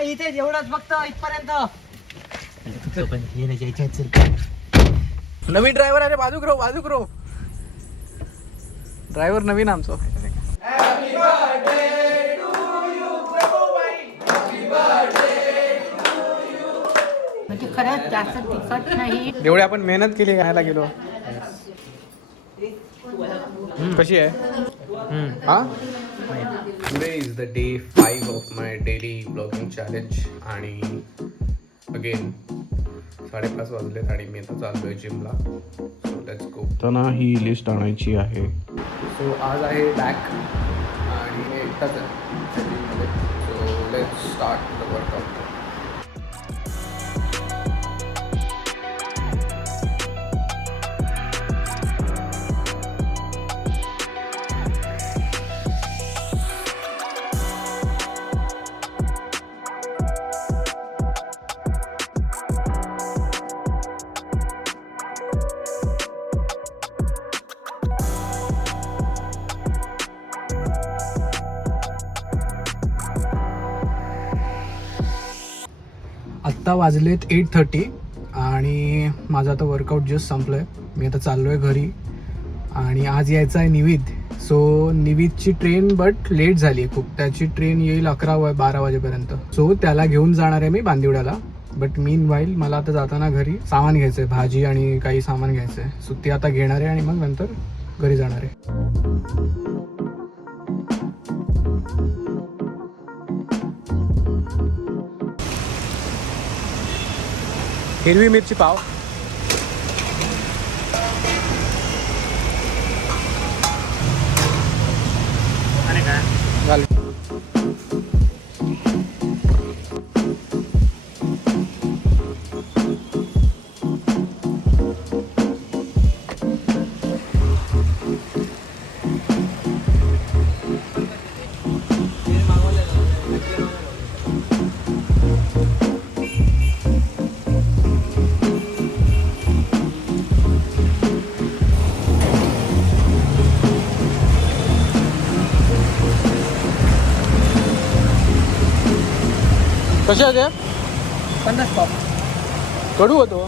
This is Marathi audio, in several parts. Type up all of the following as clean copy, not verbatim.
नाही इथे एवढंच फक्त इथपर्यंत. नवीन ड्रायव्हर अरे बाजूक रो ड्रायव्हर नवीन आमचं. म्हणजे खरंच जास्त तिखट नाही. जेवढी आपण मेहनत केली घ्यायला गेलो. कशी आहे हा. Today is the day 5 of my daily blogging challenge आणि अगेन 5:30 वाजलेत आणि मी आता चाललोय जिमला. So let's go. त्यांना ही लिस्ट आणायची आहे. सो आज आहे बॅक आणि मी एकटाच आहे जिममध्ये. So let's start the workout. आत्ता वाजलेत 8:30 आणि माझं आता वर्कआउट जस्ट संपलं आहे. मी आता चाललो आहे घरी आणि आज यायचं आहे निविद. सो निविदची ट्रेन बट लेट झाली आहे खूप. त्याची ट्रेन येईल 11-12 वाजेपर्यंत. सो त्याला घेऊन जाणार आहे मी बांदिवड्याला. बट मीन व्हाईल मला आता जाताना घरी सामान घ्यायचं आहे, भाजी आणि काही सामान घ्यायचं आहे. सो ती आता घेणार आहे आणि मग नंतर घरी जाणार आहे. हिरवी मिरची पाव. आणि काय झालं. कशा आहे ते 50 पाव. कडू होतो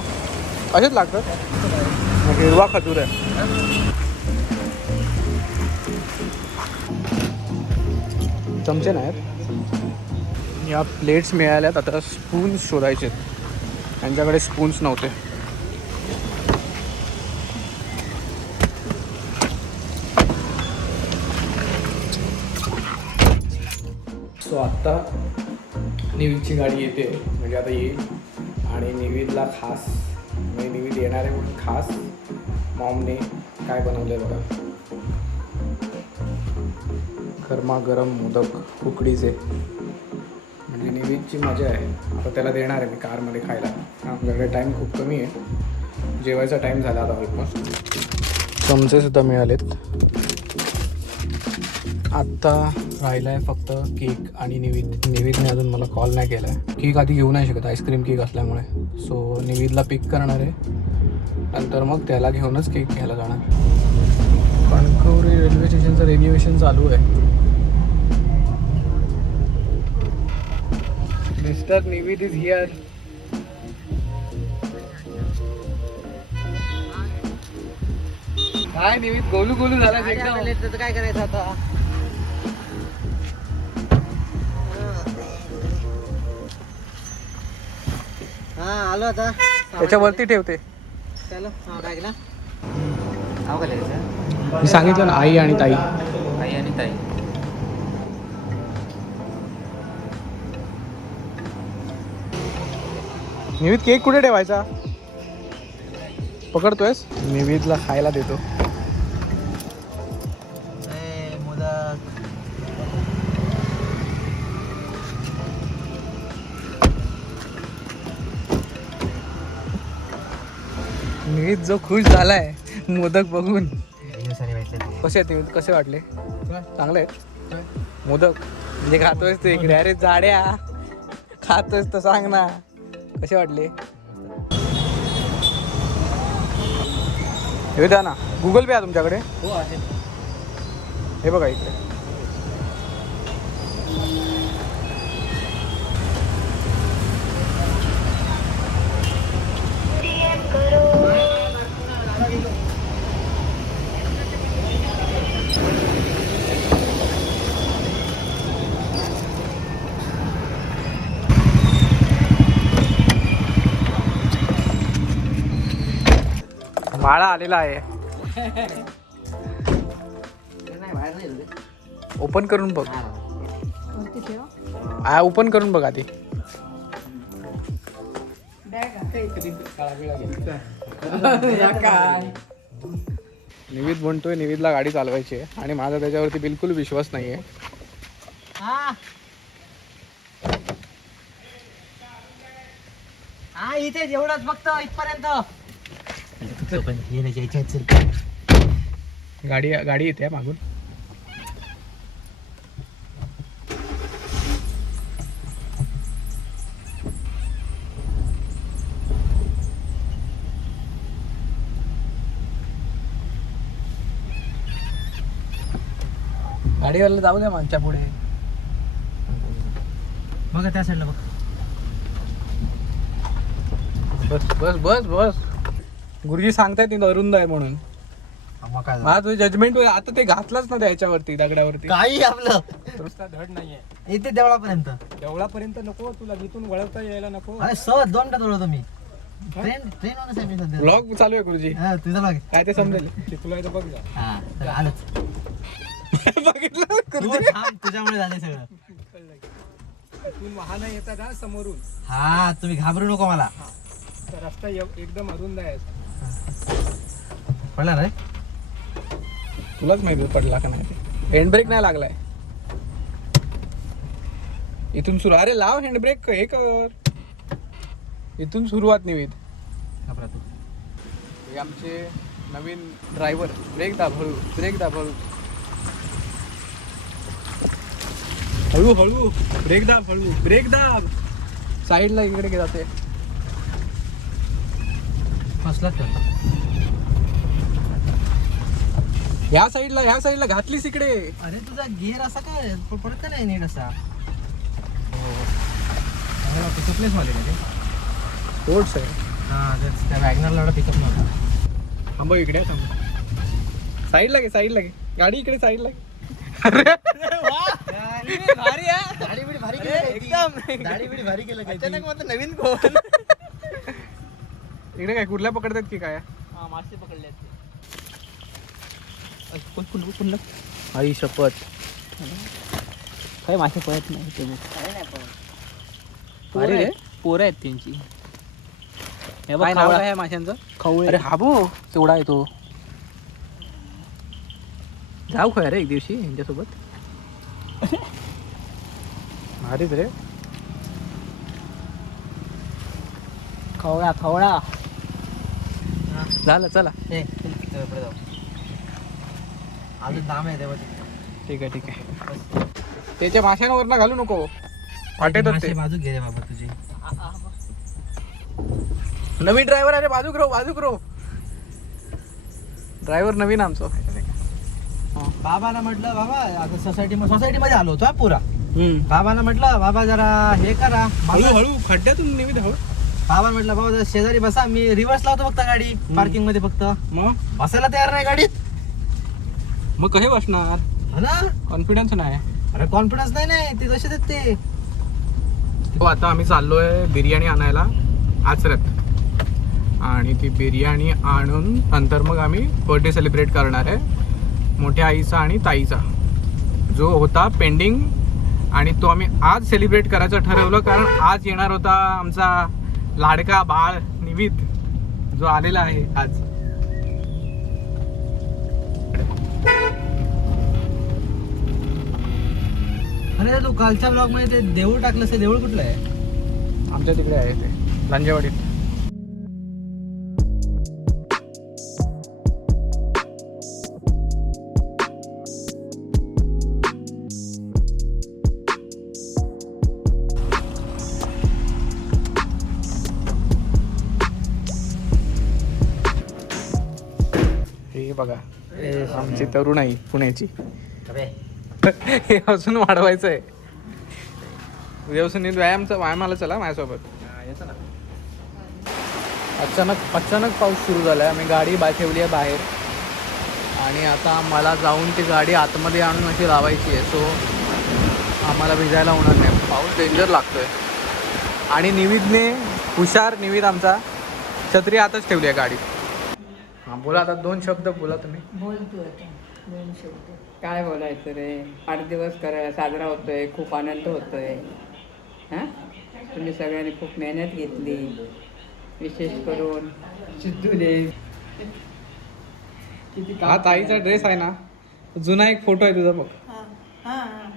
असेच लागतात. हिरवा खजूर आहे. चमचे नाहीत. या प्लेट्स मिळाल्यात. आता स्पून्स शोधायचे. त्यांच्याकडे स्पून्स नव्हते. सो आत्ता निविदची गाडी येते म्हणजे आता येईल आणि निविदला खास म्हणजे निविद येणार आहे म्हणून खास मॉमने काय बनवलं आहे बघा. गरमागरम मोदक उकडीचे. म्हणजे निविदची मजा आहे. आता त्याला देणार आहे मी कारमध्ये खायला. आमच्याकडे टाईम खूप कमी आहे. जेवायचा टाईम झाला आता ऑलमोस्ट. चमचेसुद्धा मिळालेत. आत्ता राहिला आहे फक्त केक आणि निविदने अजून मला कॉल नाही केला आहे. केक आधी घेऊ नाही शकत आईस्क्रीम केक असल्यामुळे. सो निविदला पिक करणार आहे नंतर मग त्याला घेऊनच केक घ्यायला जाणार. कणकवली रेल्वे स्टेशनचं रिन्युएशन चालू आहे. Mister Nivid is here. काय निविद गोलू गोलू झाला एकदम. काय करायचं आता. हा आलो आता. त्याच्यावरती ठेवते. चलो हा बॅगला नाव काय लिहायचं. मी सांगितलं ना आई आणि ताई. आई आणि ताई. निविद केक कुठे ठेवायचा. पकडतोयस. निविदला खायला देतो. मोदक. निविद जो खुश झालाय मोदक बघून. कसे आहेत निविद. कसे वाटले. चांगले आहेत मोदक. म्हणजे खातोयस तू इकडे. अरे जाड्या खातोयस तर सांग ना कसे वाटले. हे द्या ना. गुगल पे आहे तुमच्याकडे. हो आहे. हे बघा इकडे. बाळा आलेला आहे. नाही बाहेर नाही रे. ओपन करून बघ. वरती ठेव. ओपन करून बघ आधी. निविद म्हणतोय निविदला गाडी चालवायची आहे आणि माझा त्याच्यावरती बिलकुल विश्वास नाहीये. हा इथे एवढंच फक्त इथपर्यंत. गाडी येते मागून. गाडीवाला जाऊ द्या मागच्या पुढे. बघा त्या साईडला बघ. बस बस बस बस. गुरुजी सांगतायत ती अरुंद आहे म्हणून. माझं जजमेंट आता ते घातलाच ना त्याच्यावरती दगडावरती. काही आपलं नुसता धड नाहीये. इथे देवळापर्यंत. देवळापर्यंत नको तुला तिथून वळवता यायला नको. अरे सहज 2 मिनिटात ओळखतो मी. ट्रेन वरच आहे मी सध्या. ब्लॉग चालू आहे गुरुजी. हा तुझा लाग. काय ते समजेल तुला इथं बघ जा. हा तर आलंच. बघितलं तू गुरुजी. थांब, तुझ्यामुळे झाले सगळं. इथून वाहन येतात ना समोरून. हा तुम्ही घाबरू नको मला. तर रस्ता एकदम अरुंद आहे. पडला रे. तुलाच माहिती पडला का नाही ते. हँडब्रेक नाही लागलाय. इथून सुरू. अरे लाव हँडब्रेक हे कर. इथून सुरुवात निविद. घाबरा तू. हे आमचे नवीन ड्रायव्हर. ब्रेक दाब हळू. ब्रेक दाब हळू. हळू हळू. ब्रेक दाब हळू. ब्रेक दाब. साईडला इकडे जाते. फसलाच ठेवला. ह्या साईडला घातलीस इकडे. अरे तुझा गिअर असा काय पडत नाही नीट असा. पिकअपलेस वाले का ते. स्पोर्ट्स आहे. हा त्या वॅगनरला एवढा पिकअप नव्हता. थांबव इकडे थांब. साईडला घे. गाडी इकडे साईडला घे. भारी आहे. दाढी बिडी भारी केलं एकदम. दाढी बिडी भारी केलं काय. अचानक मग नवीन कोण. इकडे काय कुठल्या पकडतात की काय. मासे पकडले. आई शपथ. काही मासे पळत नाही ते. भारी रे. पोरं आहेत त्यांची. काय नाव आहे माशांचं. खवळे. अरे हा भो तेवढा आहे तो. जाऊ खय रे एक दिवशी यांच्यासोबत. भारीच रे. खवळा. झालं चला. जाऊ. अजून दाम आहे तेव्हा. ठीक आहे. त्याच्या माशांवरनं घालू नको. फाटेतात ते. बाजू घे रे बाबा तुझी. नवीन ड्रायव्हर अरे बाजूक रो. ड्रायव्हर नवीन आमचं. बाबाला म्हटलं बाबा आता सोसायटीमध्ये आलो होतो पुरा. बाबांना म्हटलं बाबा जरा हे करा. हळू खड्ड्यातून निविद हळू. बाबा म्हटलं बाबा जरा शेजारी बसा. मी रिव्हर्स लावतो फक्त गाडी पार्किंग मध्ये फक्त. मग बसायला तयार नाही गाडीत. मग कसे बसणार. हा ना. कॉन्फिडन्स नाही. अरे कॉन्फिडन्स नाही ते कसे देत ते. हो आता आम्ही चाललोय बिर्याणी आणायला आचरत. आणि ती बिर्याणी आणून नंतर मग आम्ही बर्थडे सेलिब्रेट करणार आहे. मोठ्या आईचा आणि ताईचा जो होता पेंडिंग. आणि तो आम्ही आज सेलिब्रेट करायचं ठरवलं कारण आज येणार होता आमचा लाडका बाळ निविद जो आलेला आहे आज. अरे तू कालच्या ब्लॉग मध्ये ते देऊळ टाकलं ते देऊळ कुठलं आहे. आमच्या तिकडे आहे ते लांजेवाडीत. हे बघा आमची तरुणाई पुण्याची. हे अजून वाढवायचं आहे. उद्यापासून व्यायामाला चला माझ्यासोबत. अचानक पाऊस सुरू झाला आहे. आम्ही गाडी ठेवली आहे बाहेर आणि आता मला जाऊन ती गाडी आतमध्ये आणून अशी लावायची आहे. सो आम्हाला भिजायला होणार नाही. पाऊस डेंजर लागतोय. आणि निविद आमचा छत्री आतच ठेवली आहे गाडी. हा बोला आता 2 शब्द बोला तुम्ही. बोलतो आता 2 शब्द. काय बोलायचं रे, 8 दिवस साजरा होतोय, खूप आनंद होतोय. हां, तुम्ही सगळ्यांनी खूप मेहनत घेतली, विशेष करून सिद्धूने. हा ताईचा ड्रेस आहे ना, जुना एक फोटो आहे तुझा बघ,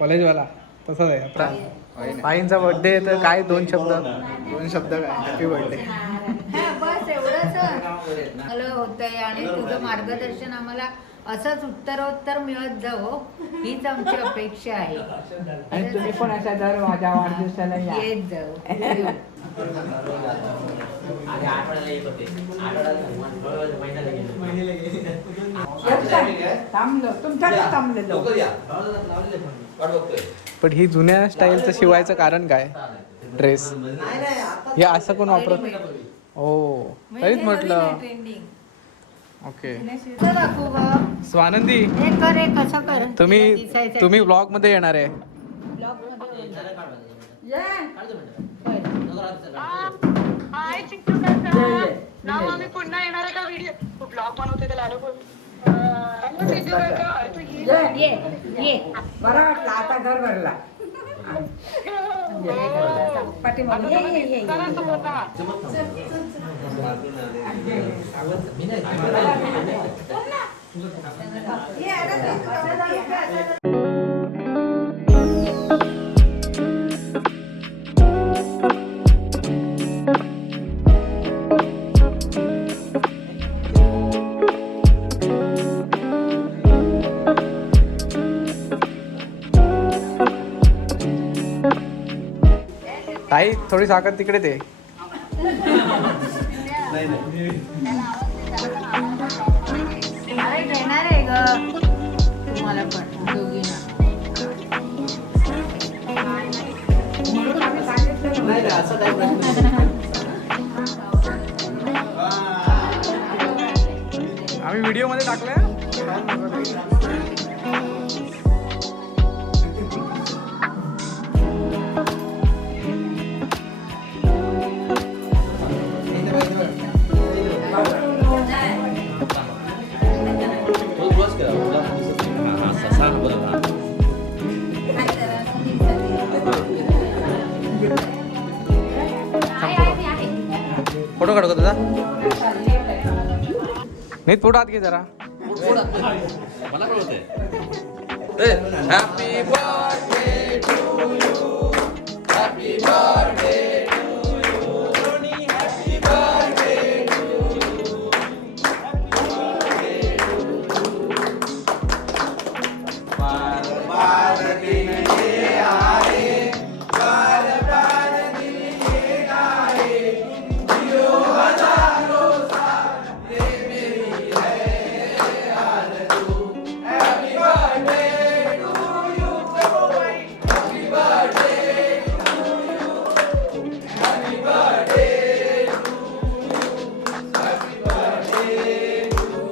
कॉलेजवाला तसाच आहे आपला. ताईंचा बर्थडे आहे तर काय 2 शब्द काय, हॅपी बर्थडे. बस एवढंच मला होतंय आणि तुझं मार्गदर्शन आम्हाला असंच उत्तरोत्तर मिळत जावं हीच आमची अपेक्षा आहे. आणि तुम्ही पण अशा दर माझ्या वाढदिवसाला या. येत जाऊ. थांबलो तुमच्याकडे थांबलेलो. पण ही जुन्या स्टाईलचं शिवायचं कारण काय, ड्रेस हे असं कोण वापरत. हो तरीच म्हटलं. ओके दाखवू ग. स्वानंदी हे कर, हे कसं कर तुम्ही ब्लॉग मध्ये येणार आहे. हाय चिंटू काका. नाव आम्ही पुन्हा येणार आहे का व्हिडिओ ब्लॉग बनवते त्याला हॅलो चिंटू काका तू ये. ये बरं वाटलं आता घर भरला. पाठीमागे ये. चला सोबत राहा. ताई थोडी साखर तिकडे दे. अरे देणार आहे ग तुम्हाला पण दोघींना. नाही असं काय प्रश्न नाही. आम्ही व्हिडिओ मध्ये टाकलंय. फोटो काढू का तुझा. नाही फोटो आत घे जरा. मला कळतंय. Happy birthday to you. Happy birthday to you. Happy birthday to you. बार बार दिन ये आए, बार बार दिन ये आए, जियो हजारों साल, ये मेरी है आरज़ू. Happy birthday to you. Happy birthday to you. Happy birthday to you. Happy birthday to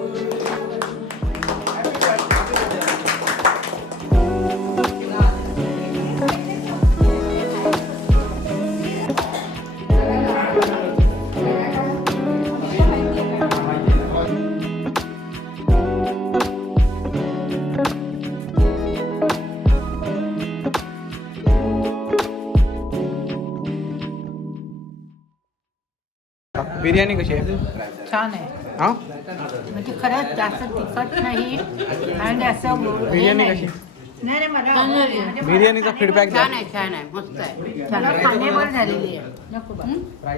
biryani कशी आहे. छान आहे. हा म्हणजे खरंच जास्त तिखट नाही आणि असं बिर्याणी कशी. नाही मला बिर्याणीचा फीडबॅक द्या. छान आहे मस्त आहे. खाण्यावर झालेली आहे. नको बा.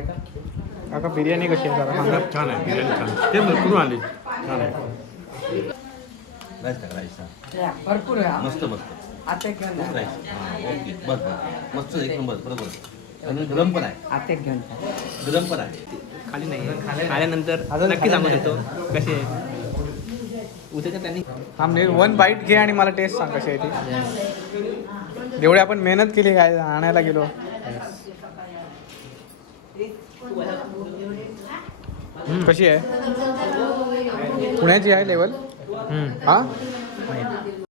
काका बिर्याणी कशी आहे जरा सांगा. छान आहे बिर्याणी छान आहे. ते भरपूर आणली छान आहे. भरपूर आहे. मस्त मस्त आता घेऊन जा. ओके बस बस मस्त एक नंबर बरोबर. आणि गरम पण आहे. आता घेऊन जा. गरम पण आहे. खाली नाही खाल्यानंतर नक्की सांगू शकतो कशी आहे. उद्याच्या त्यांनी आम्ही 1 बाईट घे आणि मला टेस्ट सांग कशी आहे ती. जेवढी आपण मेहनत केली काय आणायला गेलो. कशी आहे, पुण्याची आहे लेवल. हा